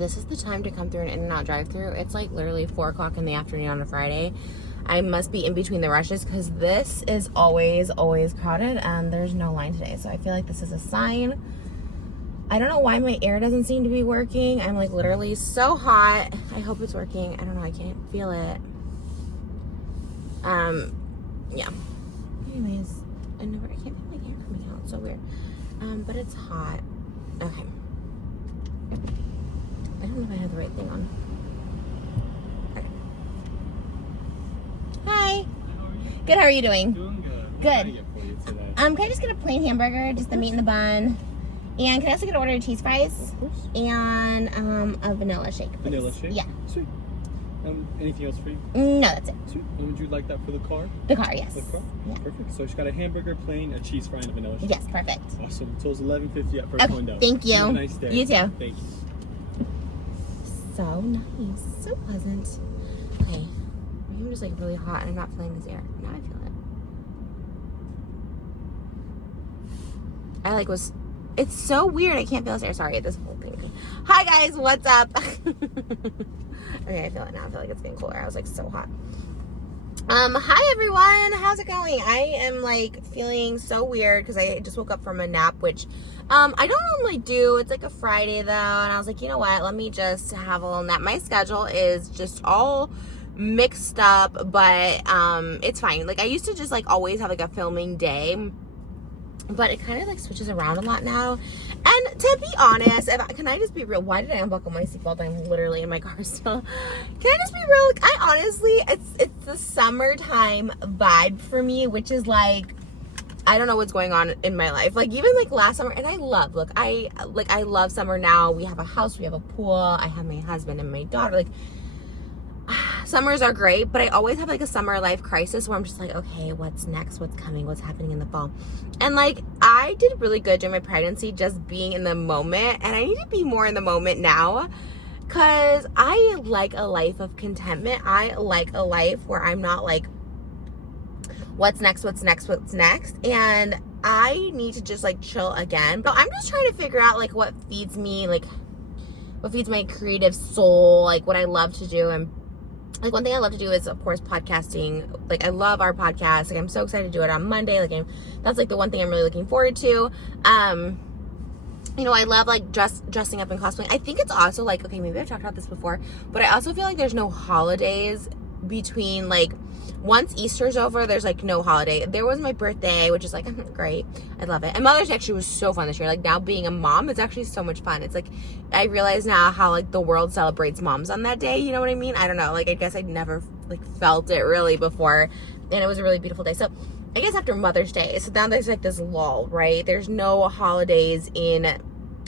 This is the time to come through an In-N-Out drive-thru. It's like literally 4 o'clock in the afternoon on a Friday. I must be in between the rushes because this is always crowded and there's no line today. So I feel like this is a sign. I don't know why my air doesn't seem to be working. I'm like literally so hot. I hope it's working. I don't know. I can't feel it. Yeah. Anyways, I can't feel my hair coming out. It's so weird. But it's hot. Okay. I don't know if I have the right thing on. Okay. Hi. Good, how are you doing? Doing good. Good. What can I get for you today? Can I just get a plain hamburger, just the meat in the bun? And can I also get an order of cheese fries? Of course. And a vanilla shake, please. Vanilla shake? Yeah. Sweet. Anything else for you? No, that's it. Sweet. And would you like that for the car? The car, yes. The car? Yeah. Perfect. So she's got a hamburger, plain, a cheese fry, and a vanilla shake. Yes, perfect. Awesome. So it's $11.50 at first Okay, window. thank you. Have a nice day. You too. Thank you. So nice. So pleasant. Okay. Maybe I'm just like really hot and I'm not feeling this air. Now I feel it. It's so weird. I can't feel this air. Sorry, this whole thing. Hi guys, what's up? Okay, I feel it now. I feel like it's getting cooler. I was like so hot. Hi everyone. How's it going? I am like feeling so weird because I just woke up from a nap, which I don't normally do. It's like a Friday though, and I was like, you know what? Let me just have a little nap. My schedule is just all mixed up, but it's fine. Like I used to just like always have like a filming day, but it kind of like switches around a lot now. And to be honest, can I just be real? Why did I unbuckle my seatbelt? I'm literally in my car still. Can I just be real? Like, I honestly, it's the summertime vibe for me, which is like, I don't know what's going on in my life. Like even like last summer, and I love summer now. We have a house, we have a pool. I have my husband and my daughter. Like summers are great, but I always have like a summer life crisis where I'm just like, okay, what's next? What's coming? What's happening in the fall? And like, I did really good during my pregnancy, just being in the moment. And I need to be more in the moment now because I like a life of contentment. I like a life where I'm not like, what's next? And I need to just like chill again. But I'm just trying to figure out like what feeds me, like what feeds my creative soul, like what I love to do. And like one thing I love to do is of course podcasting. Like I love our podcast. Like I'm so excited to do it on Monday. Like that's like the one thing I'm really looking forward to. You know, I love like dressing up and cosplaying. I think it's also like, okay, maybe I've talked about this before, but I also feel like there's no holidays between like once Easter's over, there's like no holiday. There was my birthday, which is like great. I love it. And Mother's Day actually was so fun this year. Like now being a mom, it's actually so much fun. It's like I realize now how like the world celebrates moms on that day. You know what I mean? I don't know. Like I guess I'd never like felt it really before, and it was a really beautiful day. So I guess after Mother's Day, so now there's like this lull, right? There's no holidays in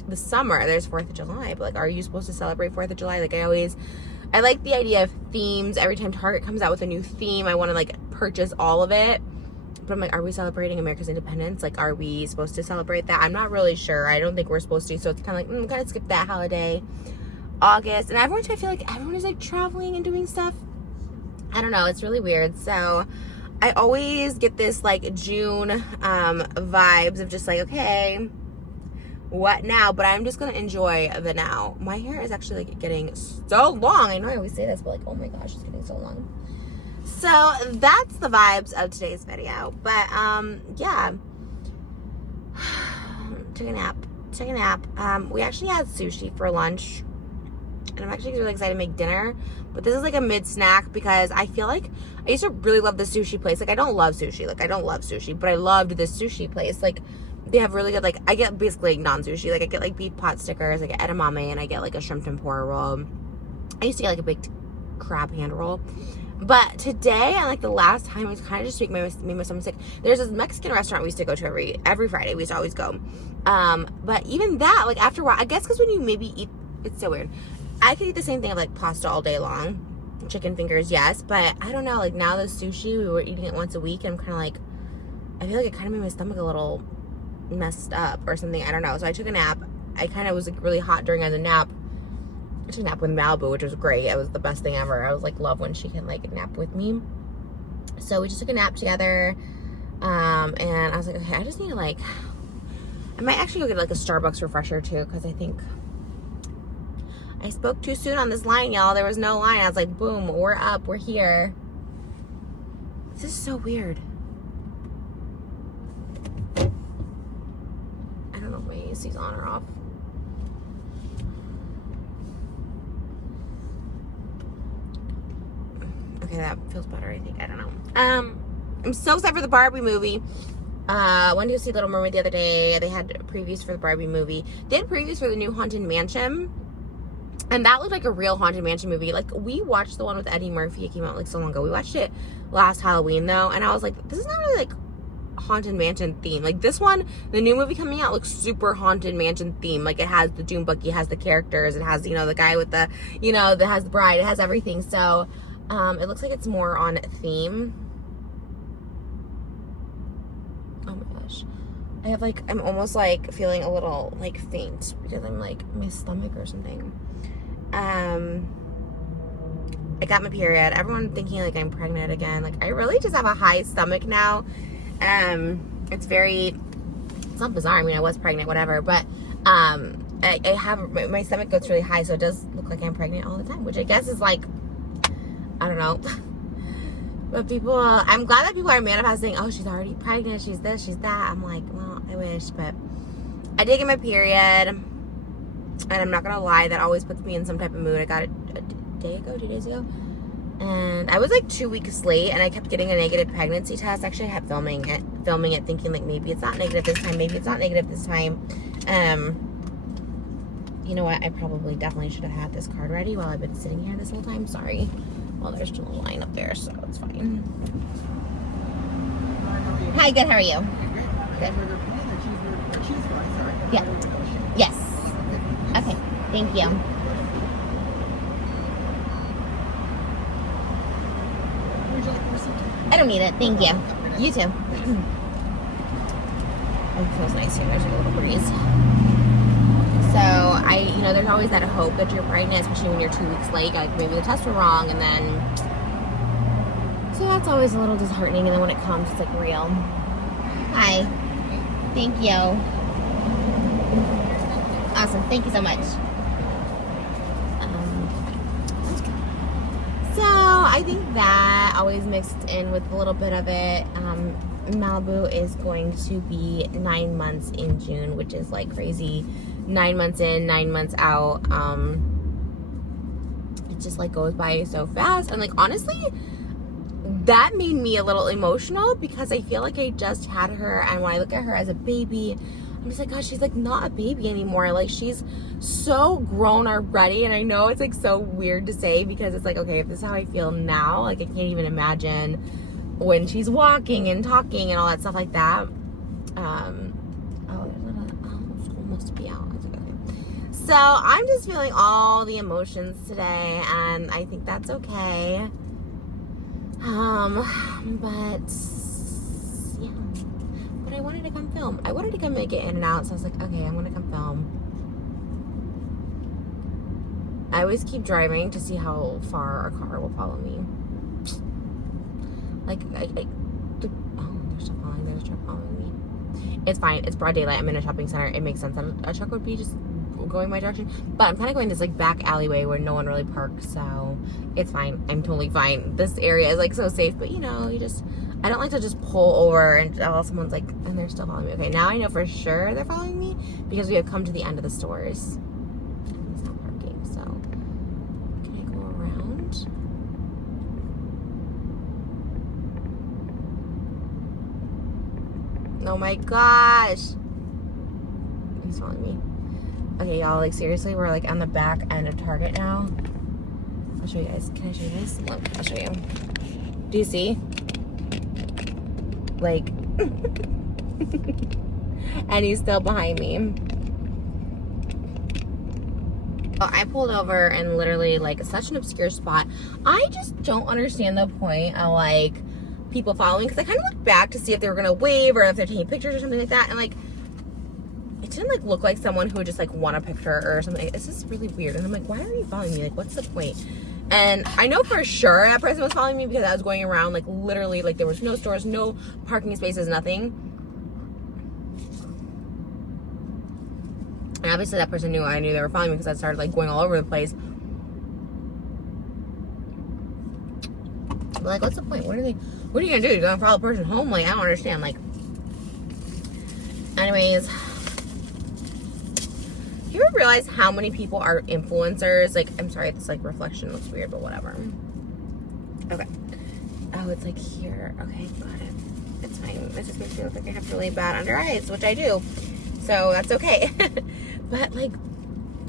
the summer. There's 4th of July, but like, are you supposed to celebrate 4th of July? Like I like the idea of themes. Every time Target comes out with a new theme, I want to like purchase all of it. But I'm like, are we celebrating America's independence? Like, are we supposed to celebrate that? I'm not really sure. I don't think we're supposed to. So it's kind of like, kind of skip that holiday. August. And I feel like everyone is like traveling and doing stuff. I don't know. It's really weird. So I always get this like June vibes of just like, okay, what now? But I'm just gonna enjoy the now. My hair is actually like getting so long. I know I always say this, but like, oh my gosh, it's getting so long. So that's the vibes of today's video. But yeah, took a nap. We actually had sushi for lunch, and I'm actually really excited to make dinner. But this is like a mid snack because I feel like I used to really love the sushi place. Like I don't love sushi, but I loved this sushi place. Like they have really good, like, I get basically like non-sushi. Like I get like beef pot stickers, I get edamame, and I get like a shrimp tempura roll. I used to get like a baked crab hand roll. But today, and like the last time, it was kind of just made my stomach sick. There's this Mexican restaurant we used to go to every Friday. We used to always go. But even that, like after a while, I guess because when you maybe eat, it's so weird. I could eat the same thing of like pasta all day long. Chicken fingers, yes. But I don't know, like now the sushi, we were eating it once a week. And I'm kind of like, I feel like it kind of made my stomach a little messed up or something. I don't know. So I took a nap. I kind of was like really hot during the nap. I took a nap with Malibu, which was great. It was the best thing ever. I was like, love when she can like nap with me. So we just took a nap together. And I was like, okay, I just need to like, I might actually go get like a Starbucks refresher too, because I think I spoke too soon on this line, y'all. There was no line. I was like, boom, we're up, we're here. This is so weird. I don't know if my AC's on or off. Okay, that feels better, I think. I don't know. I'm so excited for the Barbie movie. Went to see Little Mermaid the other day. They had previews for the Barbie movie. Did previews for the new Haunted Mansion. And that looked like a real Haunted Mansion movie. Like, we watched the one with Eddie Murphy. It came out like so long ago. We watched it last Halloween though. And I was like, this is not really like Haunted Mansion theme. Like this one, the new movie coming out looks super Haunted Mansion theme. Like it has the Doom Buggy, it has the characters, it has, you know, the guy with the, you know, that has the bride, it has everything. So, it looks like it's more on theme. Oh my gosh. I have like, I'm almost like feeling a little like faint because I'm like, my stomach or something. I got my period. Everyone thinking like I'm pregnant again. Like I really just have a high stomach now. It's not bizarre. I mean, I was pregnant, whatever, but, I have, my stomach goes really high. So it does look like I'm pregnant all the time, which I guess is like, I don't know. But people, I'm glad that people are manifesting, oh, she's already pregnant, she's this, she's that. I'm like, well, I wish, but I did get my period. And I'm not gonna lie, that always puts me in some type of mood. I got it a day ago, 2 days ago. And I was like 2 weeks late and I kept getting a negative pregnancy test. Actually, I kept filming it, thinking like maybe it's not negative this time, maybe it's not negative this time. You know what? I probably definitely should have had this card ready while I've been sitting here this whole time. Sorry. Well, there's still a line up there, so it's fine. Hi, good. How are you? Good. Yeah. Yes. Okay. Thank you. I don't need it. Thank you. You too. It feels nice here. There's a little breeze. So there's always that hope that you're pregnant, especially when you're 2 weeks late. Like maybe the tests were wrong, and then so that's always a little disheartening. And then when it comes, it's like real. Hi. Thank you. Awesome. Thank you so much. So I think that always mixed in with a little bit of it. Malibu is going to be 9 months in June, which is like crazy. 9 months in, 9 months out. It just like goes by so fast. And like honestly, that made me a little emotional because I feel like I just had her, and when I look at her as a baby, I'm just like, gosh, she's like not a baby anymore. Like she's so grown already. And I know it's like so weird to say because it's like, okay, if this is how I feel now, like I can't even imagine when she's walking and talking and all that stuff like that. School must be out. It's like, okay. So I'm just feeling all the emotions today, and I think that's okay. But yeah. But I wanted to come film. I wanted to come make it in and out, so I was like, okay, I'm gonna come film. I always keep driving to see how far our car will follow me. Like, they're still following. There's a truck following me. It's fine. It's broad daylight. I'm in a shopping center. It makes sense that a truck would be just going my direction. But I'm kind of going this like back alleyway where no one really parks, so it's fine. I'm totally fine. This area is like so safe, but I don't like to just pull over and someone's like, and they're still following me. Okay, now I know for sure they're following me because we have come to the end of the stores. It's not parking, so can I go around? Oh my gosh. He's following me. Okay, y'all, like seriously, we're like on the back end of Target now. I'll show you guys. Can I show you this? Look, I'll show you. Do you see? Like, and he's still behind me. I pulled over and literally like such an obscure spot. I just don't understand the point of like people following, because I kind of looked back to see if they were gonna wave or if they're taking pictures or something like that, and like it didn't like look like someone who would just like want a picture or something. It's just really weird, and I'm like, why are you following me? Like, what's the point? And I know for sure that person was following me because I was going around like literally like there was no stores, no parking spaces, nothing. And obviously that person knew I knew they were following me because I started like going all over the place. But like, what's the point? What are you gonna do? You're gonna follow a person home? Like, I don't understand. Like, anyways, you ever realize how many people are influencers? Like, I'm sorry, this like reflection looks weird, but whatever. Okay. Oh, it's like here. Okay, got it. It's fine. It just makes me look like I have really bad under eyes, which I do. So that's okay. But like,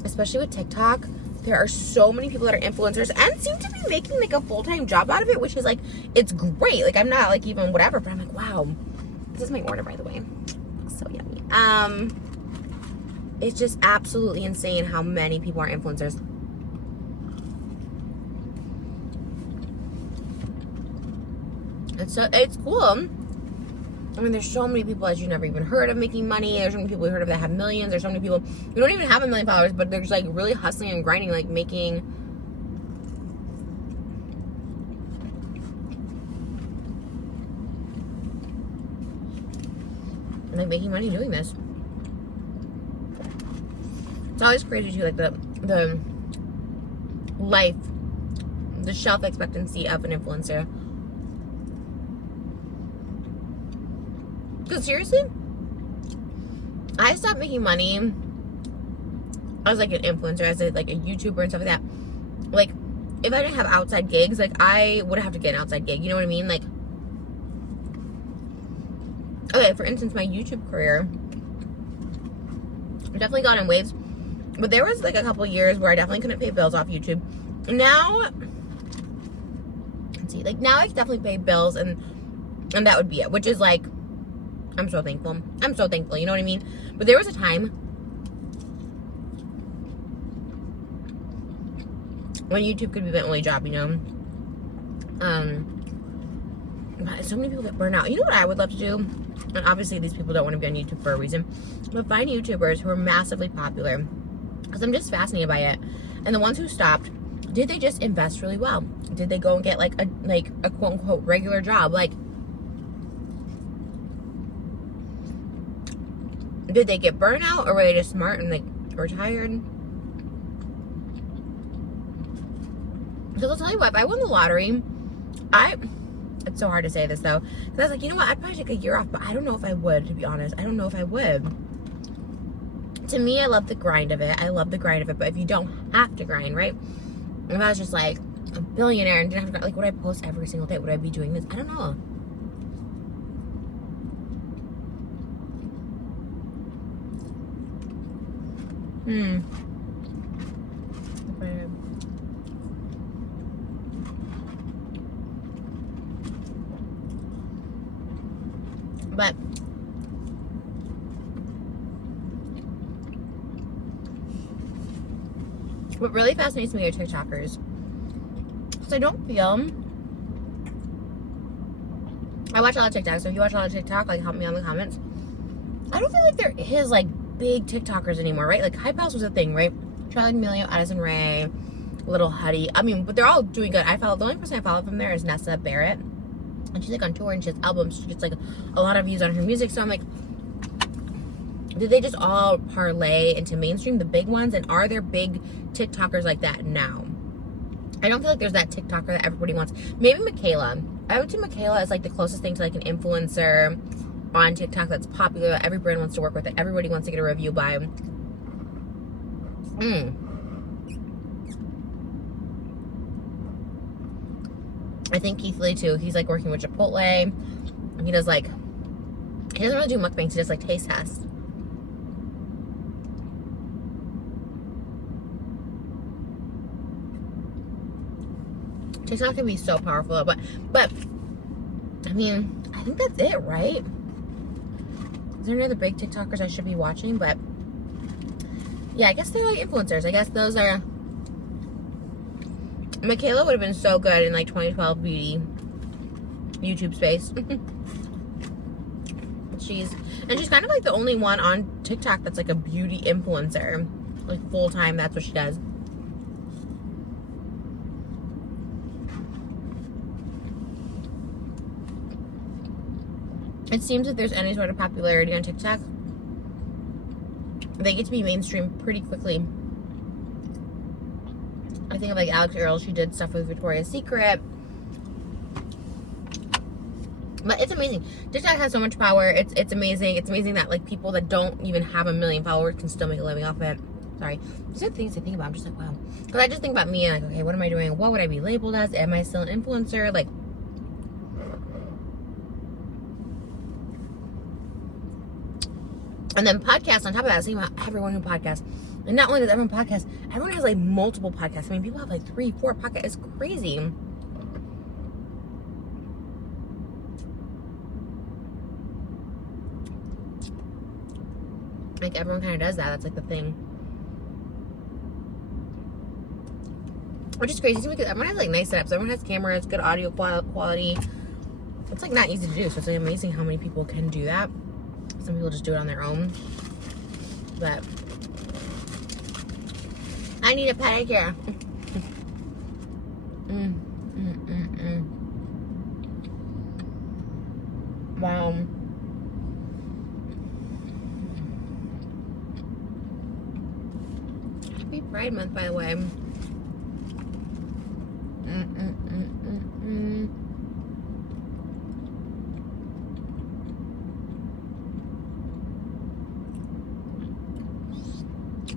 especially with TikTok, there are so many people that are influencers and seem to be making like a full-time job out of it, which is like, it's great. Like, I'm not like even whatever, but I'm like, wow. This is my order, by the way. Looks so yummy. It's just absolutely insane how many people are influencers. It's cool. I mean, there's so many people that you never even heard of making money. There's so many people you heard of that have millions. There's so many people who don't even have 1 million followers, but they're just like really hustling and grinding, like making money doing this. It's always crazy too, like the life, the shelf expectancy of an influencer. Because seriously, I stopped making money as like an influencer, as like a YouTuber and stuff like that. Like, if I didn't have outside gigs, like I would have to get an outside gig. You know what I mean? Like, okay, for instance, my YouTube career definitely got in waves, but there was like a couple years where I definitely couldn't pay bills off YouTube. Now, let's see, like now I definitely pay bills, and that would be it. Which is like, I'm so thankful. I'm so thankful. You know what I mean? But there was a time when YouTube could be my only job, you know? But so many people get burnt out. You know what I would love to do? And obviously these people don't want to be on YouTube for a reason. But find YouTubers who are massively popular. Because I'm just fascinated by it. And the ones who stopped, did they just invest really well? Did they go and get like a quote unquote regular job? Like, did they get burnout, or were they just smart and like retired? Because I'll tell you what, if I won the lottery, it's so hard to say this though, because I was like, you know what, I'd probably take a year off, but I don't know if I would, to be honest. I don't know if I would. To me, I love the grind of it. But if you don't have to grind, right? If I was just like a billionaire and didn't have to, like, would I post every single day? Would I be doing this? I don't know. But what really fascinates me are TikTokers. So I don't feel, I watch a lot of TikTok, so if you watch a lot of TikTok, like, help me on the comments. I don't feel like there is like big TikTokers anymore, right? Like, Hype House was a thing, right? Charli D'Amelio, Addison Rae, Little Huddy. I mean, but they're all doing good. The only person I follow from there is Nessa Barrett, and she's like on tour and she has albums. She gets like a lot of views on her music. So I'm like, did they just all parlay into mainstream, the big ones? And are there big TikTokers like that now? I don't feel like there's that TikToker that everybody wants. Maybe Michaela. I would say Michaela is like the closest thing to like an influencer on TikTok that's popular. Every brand wants to work with it. Everybody wants to get a review by. I think Keith Lee too. He's like working with Chipotle. He does like, he doesn't really do mukbangs. He does like taste tests. TikTok can be so powerful, but I mean, I think that's it, right? Is there any other big TikTokers I should be watching? But yeah, I guess they're like influencers. I guess those are. Michaela would have been so good in like 2012 beauty YouTube space. she's kind of like the only one on TikTok that's like a beauty influencer, like full time. That's what she does. It seems if there's any sort of popularity on TikTok, they get to be mainstream pretty quickly. I think of like Alex Earl, she did stuff with Victoria's Secret. But it's amazing. TikTok has so much power. It's amazing. It's amazing that like people that don't even have 1 million followers can still make a living off of it. Sorry. These are things I think about. I'm just like, wow. Because I just think about me and like, okay, what am I doing? What would I be labeled as? Am I still an influencer? Like, and then podcasts on top of that. I was thinking about everyone who podcasts. And not only does everyone podcast, everyone has like multiple podcasts. I mean, people have like 3, 4 podcasts. It's crazy. Like everyone kind of does that. That's like the thing. Which is crazy to me because everyone has like nice setups. Everyone has cameras, good audio quality. It's like not easy to do. So it's like amazing how many people can do that. Some people just do it on their own. But I need a pedicure. Wow. Happy Pride Month, by the way.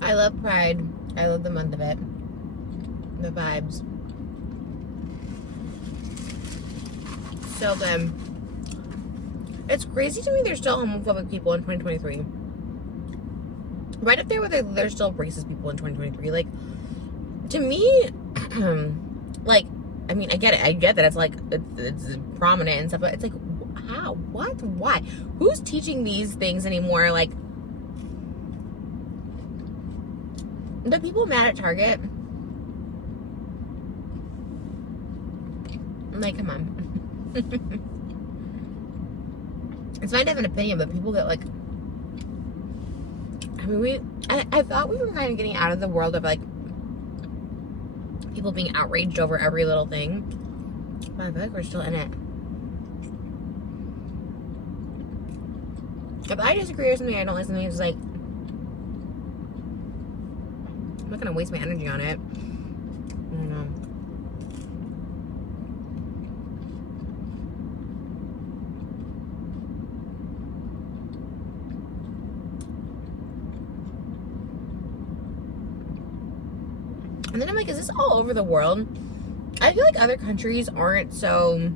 I love Pride. I love the month of it. The vibes. So good. It's crazy to me there's still homophobic people in 2023. Right up there with there's still racist people in 2023. Like, to me, like, I mean, I get it. I get that it's like, it's prominent and stuff, but it's like, how? What? Why? Who's teaching these things anymore? Like, the people mad at Target, like, come on. It's fine to have an opinion, but people get like, I mean, I thought we were kind of getting out of the world of like people being outraged over every little thing, but I feel like we're still in it. If I disagree with something, I don't like something, it's like, I'm not gonna waste my energy on it. I don't know. And then I'm like, is this all over the world? I feel like other countries aren't so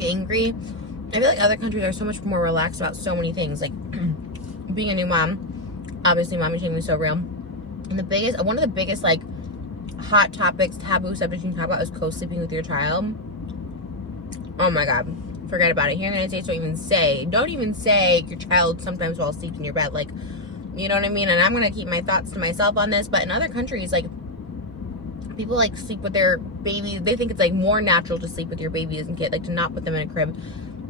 angry. I feel like other countries are so much more relaxed about so many things. Like, being a new mom, obviously mommy shaming is so real. And one of the biggest like hot topics, taboo subjects you can talk about is co-sleeping with your child. Oh my god, forget about it. Here in the United States, don't even say your child sometimes while asleep in your bed. Like, you know what I mean? And I'm gonna keep my thoughts to myself on this, but in other countries, like, people like sleep with their babies. They think it's like more natural to sleep with your baby as a kid, like to not put them in a crib.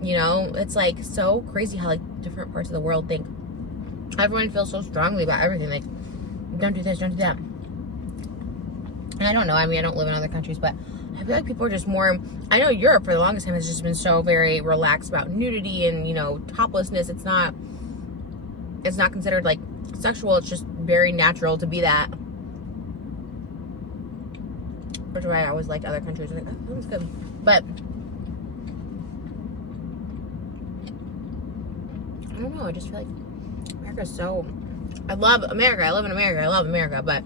You know, it's like so crazy how like different parts of the world think. Everyone feels so strongly about everything. Like, don't do this, don't do that. And I don't know. I mean, I don't live in other countries, but I feel like people are just more. I know Europe for the longest time has just been so very relaxed about nudity and, you know, toplessness. It's not considered like sexual. It's just very natural to be that. Which is why I always liked other countries. I'm like, oh, that's good. But I don't know. I just feel like America's so. I love America. I live in America. I love America, but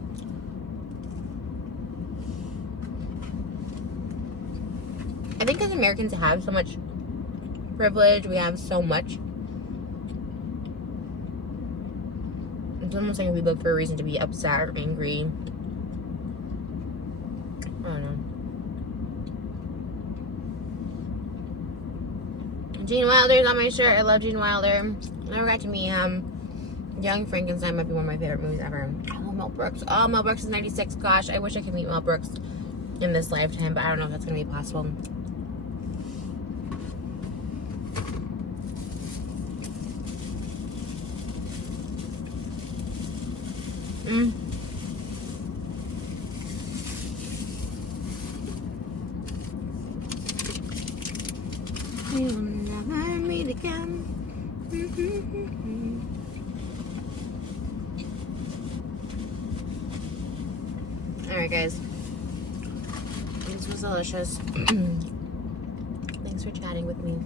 I think as Americans have so much privilege, we have so much. It's almost like we look for a reason to be upset or angry. I don't know. Gene Wilder's on my shirt. I love Gene Wilder. Never got to meet him. Young Frankenstein might be one of my favorite movies ever. Oh, Mel Brooks. Oh, Mel Brooks is 96. Gosh, I wish I could meet Mel Brooks in this lifetime, but I don't know if that's going to be possible. You will never meet again. Alright, guys. This was delicious. Thanks for chatting with me.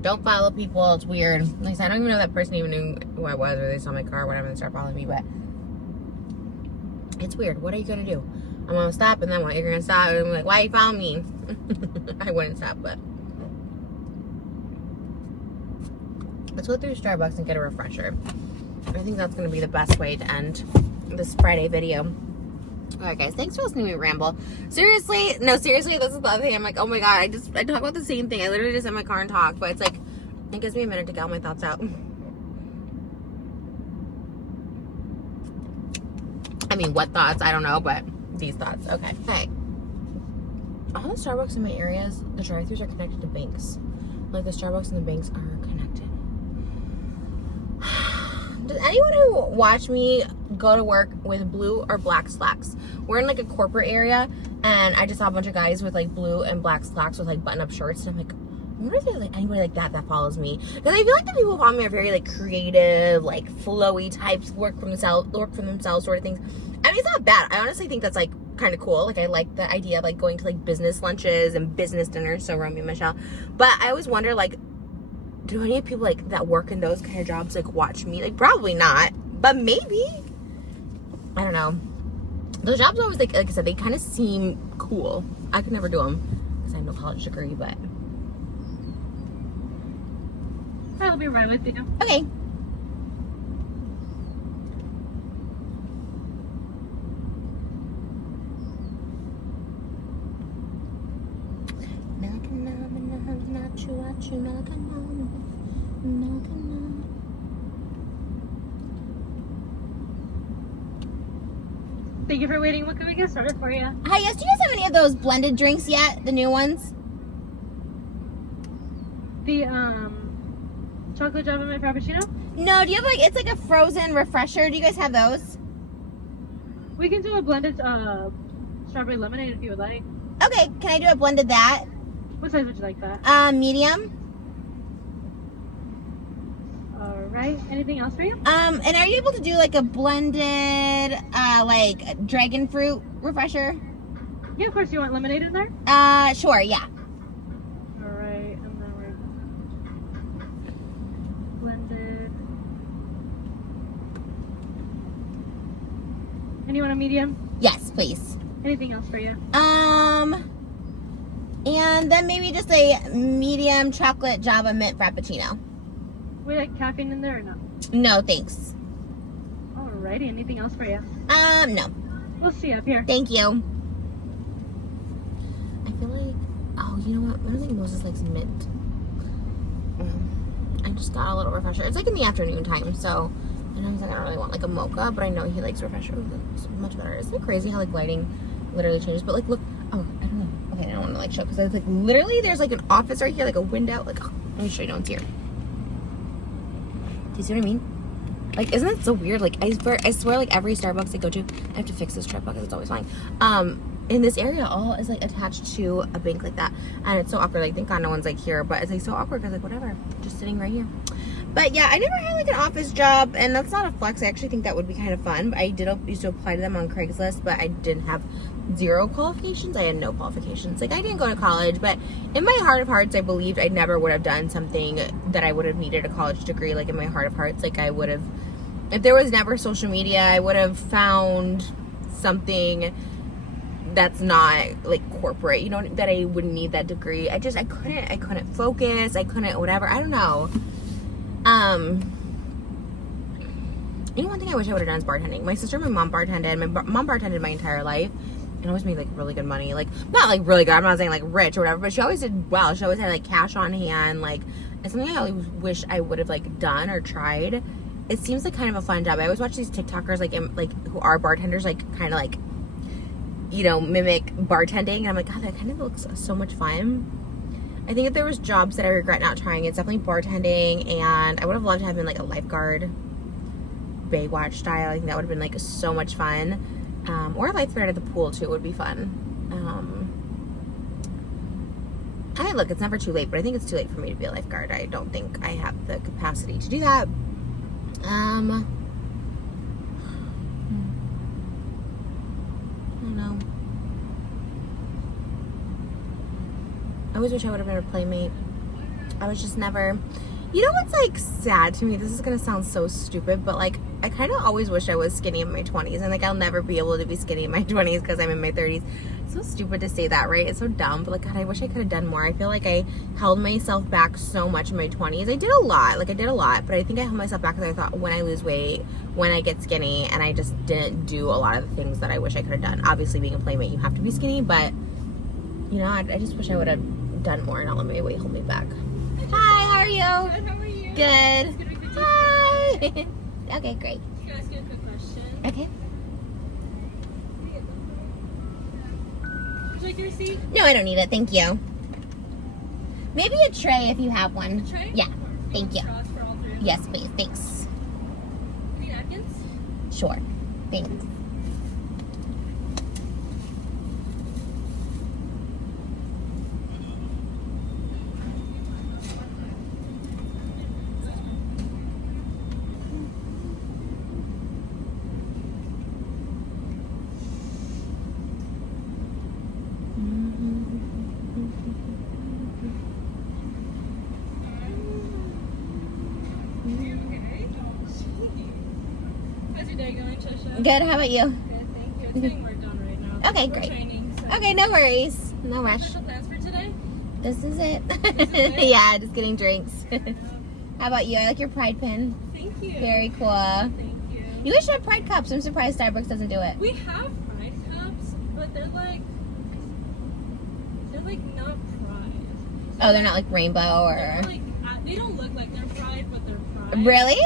Don't follow people. It's weird. Like, I don't even know that person even knew who I was, or they saw my car or whatever and started following me, but it's weird. What are you gonna do? I'm gonna stop, and then what? You're gonna stop, and I'm like, why you following me? I wouldn't stop, but let's go through Starbucks and get a refresher. I think that's gonna be the best way to end this Friday video. Alright, guys, thanks for listening to me ramble. Seriously, this is the other thing. I'm like, oh my god, I talk about the same thing. I literally just sit in my car and talk, but it's like, it gives me a minute to get all my thoughts out. I mean, what thoughts? I don't know, but these thoughts. Okay. Hey, all the Starbucks in my areas, the drive-thrus are connected to banks. Like, the Starbucks and the banks are connected. Does anyone who watched me go to work with blue or black slacks? We're in like a corporate area, and I just saw a bunch of guys with like blue and black slacks with like button-up shirts, and I'm like, I wonder if there's like anybody like that follows me, because I feel like the people who follow me are very like creative, like flowy types, work for themselves sort of things. I mean, it's not bad. I honestly think that's like kind of cool. Like, I like the idea of like going to like business lunches and business dinners. So Romeo and Michelle, but I always wonder, like, do any people like that work in those kind of jobs like watch me? Like, probably not, but maybe. I don't know. Those jobs always, like I said, they kind of seem cool. I could never do them because I have no college degree, but I'll be right with you. okay. Thank you for waiting. What can we get started for you? Hi, yes, do you guys have any of those blended drinks yet? The new ones? The chocolate java mint frappuccino? No, do you have like, it's like a frozen refresher. Do you guys have those? We can do a blended strawberry lemonade if you would like. Okay, can I do a blended that? What size would you like that? Medium. Alright. Anything else for you? And are you able to do like a blended, like dragon fruit refresher? Yeah, of course. You want lemonade in there? Sure, yeah. Alright, and then we're blended. And you want a medium? Yes, please. Anything else for you? And then maybe just a medium chocolate java mint frappuccino. Would you like caffeine in there or no? No, thanks. Alrighty, anything else for you? No. We'll see you up here. Thank you. I feel like, oh, you know what? I don't think Moses likes mint. I just got a little refresher. It's like in the afternoon time, so I know he's like, I don't really want like a mocha, but I know he likes refresher. It's much better. Isn't it crazy how like lighting literally changes? But like, look, oh, I don't know. Okay, I don't want to like show, because it's like literally there's like an office right here, like a window. Like, oh, let me show you. No one's here. Do you see what I mean? Like, isn't that so weird? Like, I swear, like every Starbucks I go to, I have to fix this trip because it's always fine. In this area, all is like attached to a bank like that, and it's so awkward. Like, thank God no one's like here, but it's like so awkward because like whatever, just sitting right here. But yeah, I never had like an office job, and that's not a flex. I actually think that would be kind of fun. But I used to apply to them on Craigslist, but I didn't have zero qualifications. I had no qualifications. Like, I didn't go to college, but in my heart of hearts, I believed I never would have done something that I would have needed a college degree. Like, in my heart of hearts, like I would have, if there was never social media, I would have found something that's not like corporate, you know, that I wouldn't need that degree. I couldn't focus. I couldn't whatever. I don't know. You know, one thing I wish I would have done is bartending. My sister and my mom bartended. My mom bartended my entire life and always made like really good money. Like, not like really good, I'm not saying like rich or whatever, but she always did well. She always had like cash on hand. Like, it's something I always wish I would have like done or tried. It seems like kind of a fun job. I always watch these TikTokers like who are bartenders, like kind of like, you know, mimic bartending, and I'm like, God, that kind of looks so much fun. I think if there was jobs that I regret not trying, it's definitely bartending, and I would have loved to have been like a lifeguard, Baywatch style. I think that would have been like so much fun. Or a lifeguard at the pool too would be fun. I mean, look, it's never too late, but I think it's too late for me to be a lifeguard. I don't think I have the capacity to do that. I don't know. I always wish I would have been a playmate. I was just never... You know what's, like, sad to me? This is going to sound so stupid, but, like, I kind of always wish I was skinny in my 20s. And, like, I'll never be able to be skinny in my 20s because I'm in my 30s. It's so stupid to say that, right? It's so dumb. But, like, God, I wish I could have done more. I feel like I held myself back so much in my 20s. I did a lot. Like, I did a lot. But I think I held myself back because I thought when I lose weight, when I get skinny, and I just didn't do a lot of the things that I wish I could have done. Obviously, being a playmate, you have to be skinny. But, you know, I just wish I would have done more and not let my weight hold me back. Hi, how are you? Good, how are you? Good. Hi. Okay, great. Can I ask you a quick question? Okay. Would you like your receipt? No, I don't need it. Thank you. Maybe a tray if you have one. A tray? Yeah. Thank you. Straws for all three of them? Yes, please. Thanks. You need napkins? Sure. Thanks. How's your day going, Trisha? Good. How about you? Good, thank you. It's getting work done right now. Okay, We're great. training, so. Okay, no worries. No rush. Special plans for today? This is it. This is it? Yeah, just getting drinks. How about you? I like your pride pin. Thank you. Very cool. Thank you. You guys should have pride cups. I'm surprised Starbucks doesn't do it. We have pride cups, but they're like not pride. Oh, they're not like rainbow or... They're like, they don't look like they're pride, but they're pride. Really?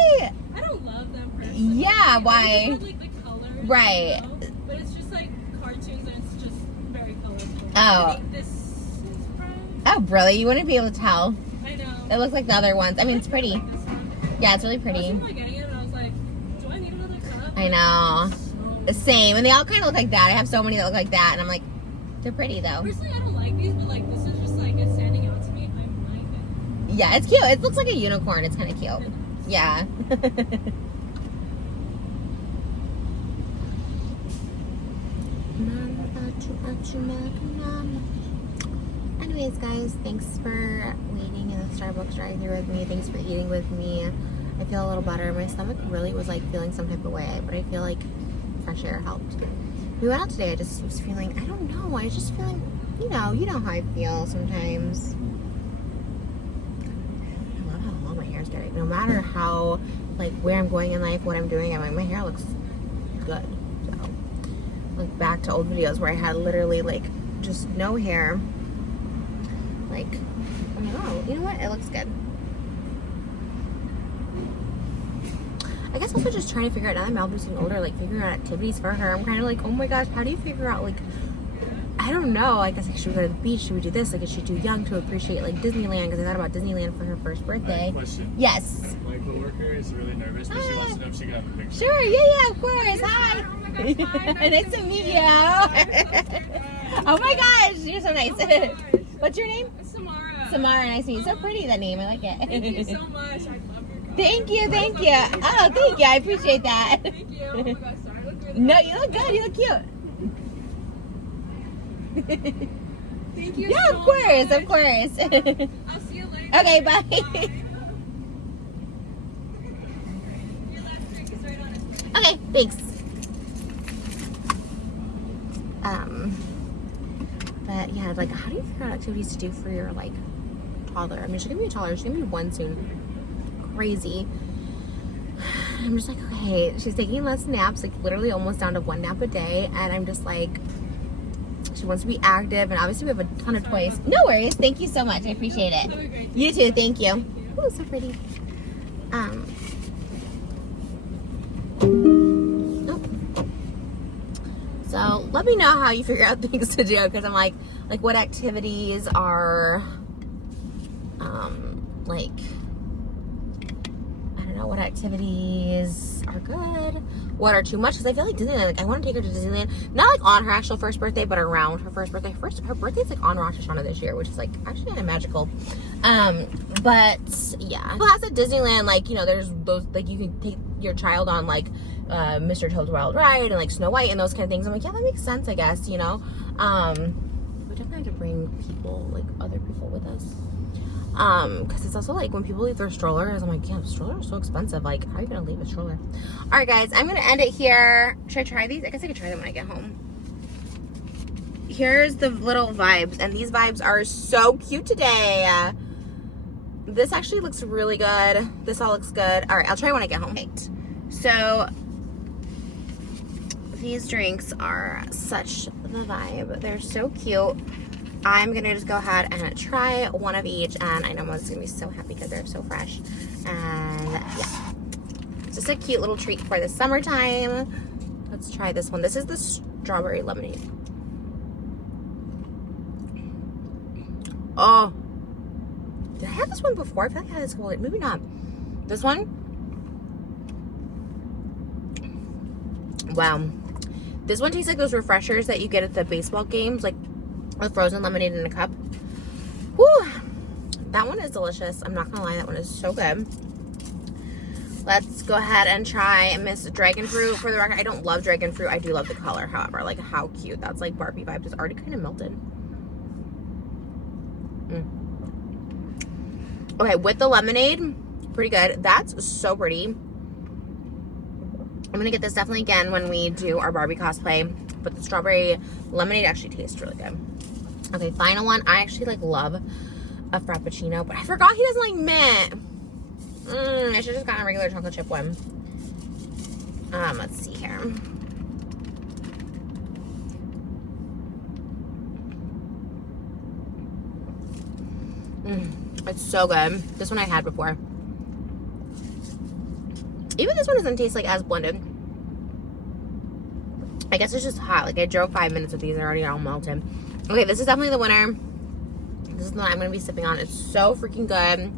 I don't love them personally. Yeah, why? I just have, like, the colors, Right. you know? But it's just like cartoons and it's just very colorful. Oh. I think this is pride. Oh, really? You wouldn't be able to tell. I know. It looks like the other ones. I mean, it's pretty. Like this one. Yeah, it's really I was pretty. thinking about getting it, and I was like, do I need another cup? I know. So, Same. And they all kind of look like that. I have so many that look like that. And I'm like, they're pretty, though. personally, I don't like these, but like this is just like it's standing out to me. I like it. Yeah, it's cute. It looks like a unicorn. It's kind of cute. Yeah. Anyways, guys, thanks for waiting in the Starbucks drive-thru with me. Thanks for eating with me. I feel a little better. My stomach really was like feeling some type of way, but I feel like fresh air helped. We went out today. I just was feeling, I don't know. I was just feeling, you know how I feel sometimes. I love how long my hair's getting. No matter how, like, where I'm going in life, what I'm doing, I'm like, my hair looks good. So, like, back to old videos where I had literally, like, just no hair. Like, oh, you know what? It looks good. I guess also just trying to figure out, now that Malibu's getting older, like, figuring out activities for her. I'm kind of like, oh my gosh, how do you figure out, like, I don't know. I guess, like, should we go to the beach? Should we do this? Like, is she too young to appreciate, like, Disneyland? Because I thought about Disneyland for her first birthday. Question. Yes. My coworker is really nervous, but she wants to know if she can have a picture. Sure, yeah, of course. Hi. Oh my gosh, hi. Nice to meet you. Oh my gosh, you're so nice. What's your name? Samara. Samara, nice to meet you. So pretty, that name. I like it. Thank you so much. I love your color. Thank you. Oh, thank you. I appreciate that. Thank you. Oh my gosh, sorry. I look really No, you look good. You look cute. Thank you Yeah, so of course, much. of course. I'll see you later. Okay, bye. Your last drink is right on it. Okay, thanks. But yeah, like, how do you figure out activities to do for your, like, toddler? I mean, she's gonna be a toddler. She's gonna be 1 soon. Crazy. I'm just like, okay, she's taking less naps, like, literally almost down to 1 nap a day, and I'm just like, she wants to be active, and obviously we have a ton of toys. No worries. Thank you so much. I appreciate it. Have a great day. You too. Thank you. Thank you. Ooh, so pretty. Oh. So let me know how you figure out things to do, because I'm like what activities are, like, I don't know what activities are good, what are too much, because I feel like Disneyland, like I want to take her to Disneyland, not like on her actual first birthday, but around her first birthday. Her birthday's like on Rosh Hashanah this year, which is like actually kind of magical. But yeah, plus at Disneyland, like, you know, there's those, like, you can take your child on like Mr. Toad's Wild Ride and like Snow White and those kind of things. I'm like, yeah, that makes sense, I guess, you know. We definitely have to bring people, like other people with us. Because it's also like when people leave their strollers, I'm like, yeah, strollers are so expensive. Like, how are you gonna leave a stroller? All right, guys, I'm gonna end it here. Should I try these? I guess I could try them when I get home. Here's the little vibes, and these vibes are so cute today. This actually looks really good. This all looks good. All right, I'll try when I get home. Right. So these drinks are such the vibe. They're so cute. I'm gonna just go ahead and try one of each, and I know Moses gonna be so happy because they're so fresh. And yeah, it's just a cute little treat for the summertime. Let's try this one. This is the strawberry lemonade. Oh, did I have this one before? I feel like I had this one. Maybe not. This one. Wow, this one tastes like those refreshers that you get at the baseball games, like with frozen lemonade in a cup. Whew. That one is delicious. I'm not gonna lie, that one is so good. Let's go ahead and try Miss Dragon Fruit. For the record, I don't love dragon fruit. I do love the color, however. Like, how cute. That's like Barbie vibes. It's already kind of melted. Okay, with the lemonade, pretty good. That's so pretty. I'm gonna get this definitely again when we do our Barbie cosplay. But the strawberry lemonade actually tastes really good. Okay, final one. I actually like love a frappuccino, but I forgot he doesn't like mint. I should have just gotten a regular chocolate chip one. Let's see here. It's so good. This one I had before. Even this one doesn't taste like as blended. I guess it's just hot. Like, I drove 5 minutes with these. They're already all melted. Okay, this is definitely the winner. This is the one I'm going to be sipping on. It's so freaking good.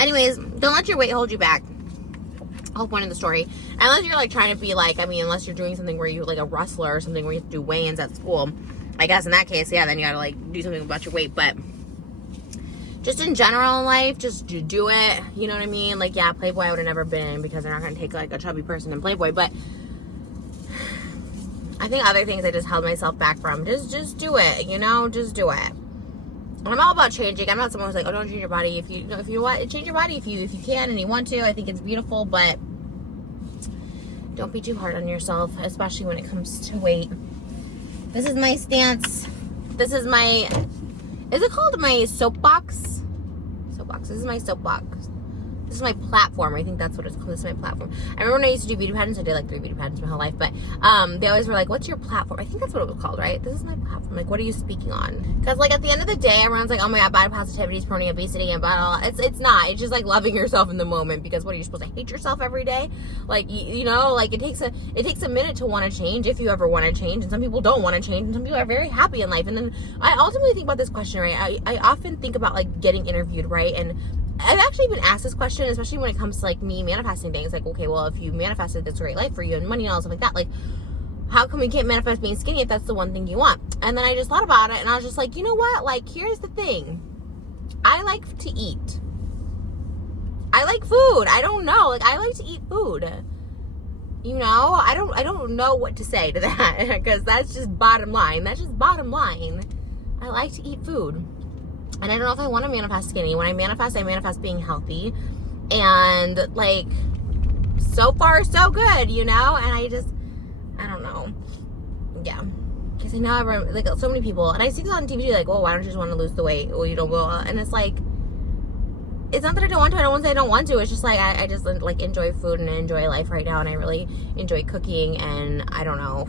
Anyways, don't let your weight hold you back. Whole point of the story. Unless you're, like, trying to be, like, I mean, unless you're doing something where you're, like, a wrestler or something where you have to do weigh-ins at school. I guess in that case, yeah, then you got to, like, do something about your weight. But just in general in life, just do it. You know what I mean? Like, yeah, Playboy I would have never been because they're not going to take, like, a chubby person in Playboy. But I think other things I just held myself back from. Just do it, you know? Just do it. And I'm all about changing. I'm not someone who's like, oh, don't change your body. If you want, change your body if you can and you want to. I think it's beautiful, but don't be too hard on yourself, especially when it comes to weight. This is my stance. This is my, is it called my soapbox? Soapbox. This is my soapbox. This is my platform. I think that's what it's called. This is my platform. I remember when I used to do beauty pageants. I did like 3 beauty pageants my whole life. But they always were like, what's your platform? I think that's what it was called, right? This is my platform. Like, what are you speaking on? Because, like, at the end of the day, everyone's like, oh my God, body positivity is promoting obesity and blah, blah, blah. It's not. It's just, like, loving yourself in the moment. Because what, are you supposed to hate yourself every day? Like, you know, like, it takes a minute to want to change if you ever want to change. And some people don't want to change. And some people are very happy in life. And then I ultimately think about this question, right? I often think about, like, getting interviewed, right? And I've actually been asked this question, especially when it comes to, like, me manifesting things. Like, okay, well, if you manifested this great life for you and money and all stuff like that, like, how come you can't manifest being skinny if that's the one thing you want? And then I just thought about it, and I was just like, you know what? Like, here's the thing. I like to eat. I like food. I don't know. Like, I like to eat food. You know? I don't know what to say to that, because that's just bottom line. That's just bottom line. I like to eat food. And I don't know if I want to manifest skinny. When I manifest being healthy. And, like, so far, so good, you know? And I don't know. Yeah. Because I know everyone, like, so many people, and I see this on TV, like, well, why don't you just want to lose the weight? Well, you don't will. And it's like, it's not that I don't want to. I don't want to say I don't want to. It's just, like, I just, like, enjoy food and enjoy life right now. And I really enjoy cooking. And I don't know.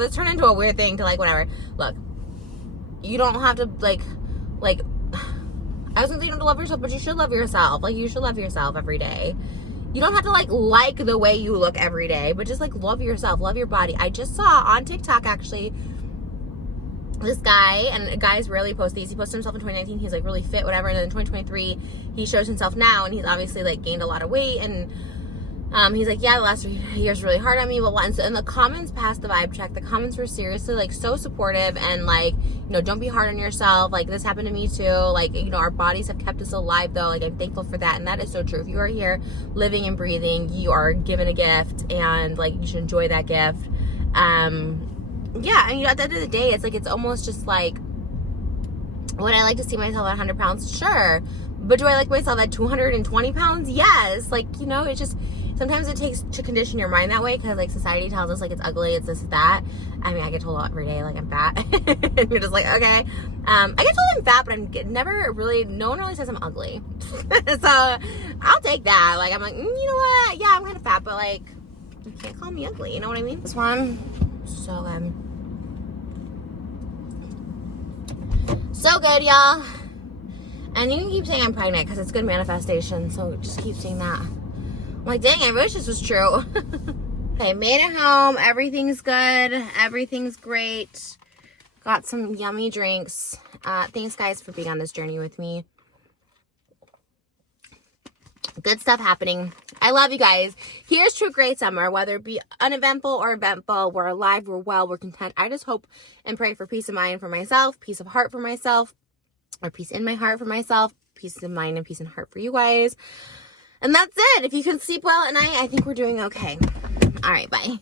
This turned into a weird thing to, like, whatever. Look, you don't have to, like, I was gonna say you don't have to love yourself, but you should love yourself. Like, you should love yourself every day. You don't have to, like the way you look every day, but just, like, love yourself, love your body. I just saw on TikTok, actually, this guy, and guys rarely post these. He posted himself in 2019. He's like really fit, whatever. And then in 2023, he shows himself now, and he's obviously like gained a lot of weight. And he's like, yeah, the last 3 years really hard on me, blah, blah. And so in the comments past the vibe check, the comments were seriously like so supportive and like, you know, don't be hard on yourself. Like, this happened to me too. Like, you know, our bodies have kept us alive though. Like, I'm thankful for that. And that is so true. If you are here living and breathing, you are given a gift, and like, you should enjoy that gift. Yeah, and you know, at the end of the day, it's like, it's almost just like, would I like to see myself at 100 pounds? Sure. But do I like myself at 220 pounds? Yes. Like, you know, it's just, sometimes it takes to condition your mind that way, because like society tells us like it's ugly, it's this, that. I mean, I get told every day like I'm fat, and you're just like, okay. I get told I'm fat, but I'm never really, no one really says I'm ugly. So I'll take that. Like, I'm like, you know what? Yeah, I'm kind of fat, but like, you can't call me ugly. You know what I mean? This one, so so good, y'all. And you can keep saying I'm pregnant because it's good manifestation. So just keep saying that. I'm like, dang, I wish this was true. Okay, made it home. Everything's good. Everything's great. Got some yummy drinks. Thanks, guys, for being on this journey with me. Good stuff happening. I love you guys. Here's to a great summer, whether it be uneventful or eventful. We're alive, we're well, we're content. I just hope and pray for peace of mind for myself, peace of heart for myself, or peace in my heart for myself, peace of mind and peace in heart for you guys. And that's it. If you can sleep well at night, I think we're doing okay. All right, bye.